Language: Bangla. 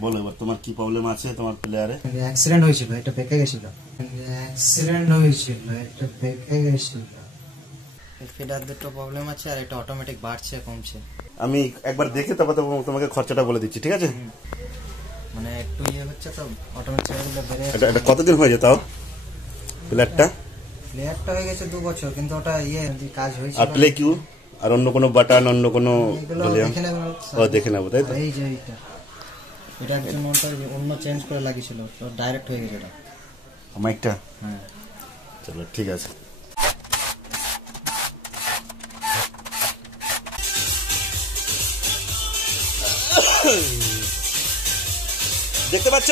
বলো এবার তোমার কি প্রবলেম আছে তোমার প্লেয়ারে? অ্যাক্সিডেন্ট হয়েছিল, এটা বেঁকে গেছিল। অ্যাক্সিডেন্ট হয়েছিল, এটা বেঁকে গেছিল। ফিডার দুটো প্রবলেম আছে, আর এটা অটোমেটিক বাড়ছে কমছে। আমি একবার দেখে তারপর তোমাকে খরচাটা বলে দিচ্ছি, ঠিক আছে? মানে একটু ইয়ে হচ্ছে তো অটোমেটিক বেড়ে যাচ্ছে। এটা কতদিন হয়েছে তাও প্লেয়ারটা? প্লেয়ারটা হয়ে গেছে 2 বছর, কিন্তু ওটা ইয়ে কাজ হয়েছে। আর প্লে কিউ আর অন্য কোনো বাটন অন্য কোনো দেখে নেবো, তাই তো? এই যে এটা একজন অন্য চেঞ্জ করে লাগিয়েছিল, তো ডাইরেক্ট হয়ে গেছে এটা মাইকটা। হ্যাঁ চলো ঠিক আছে। দেখতে পাচ্ছ?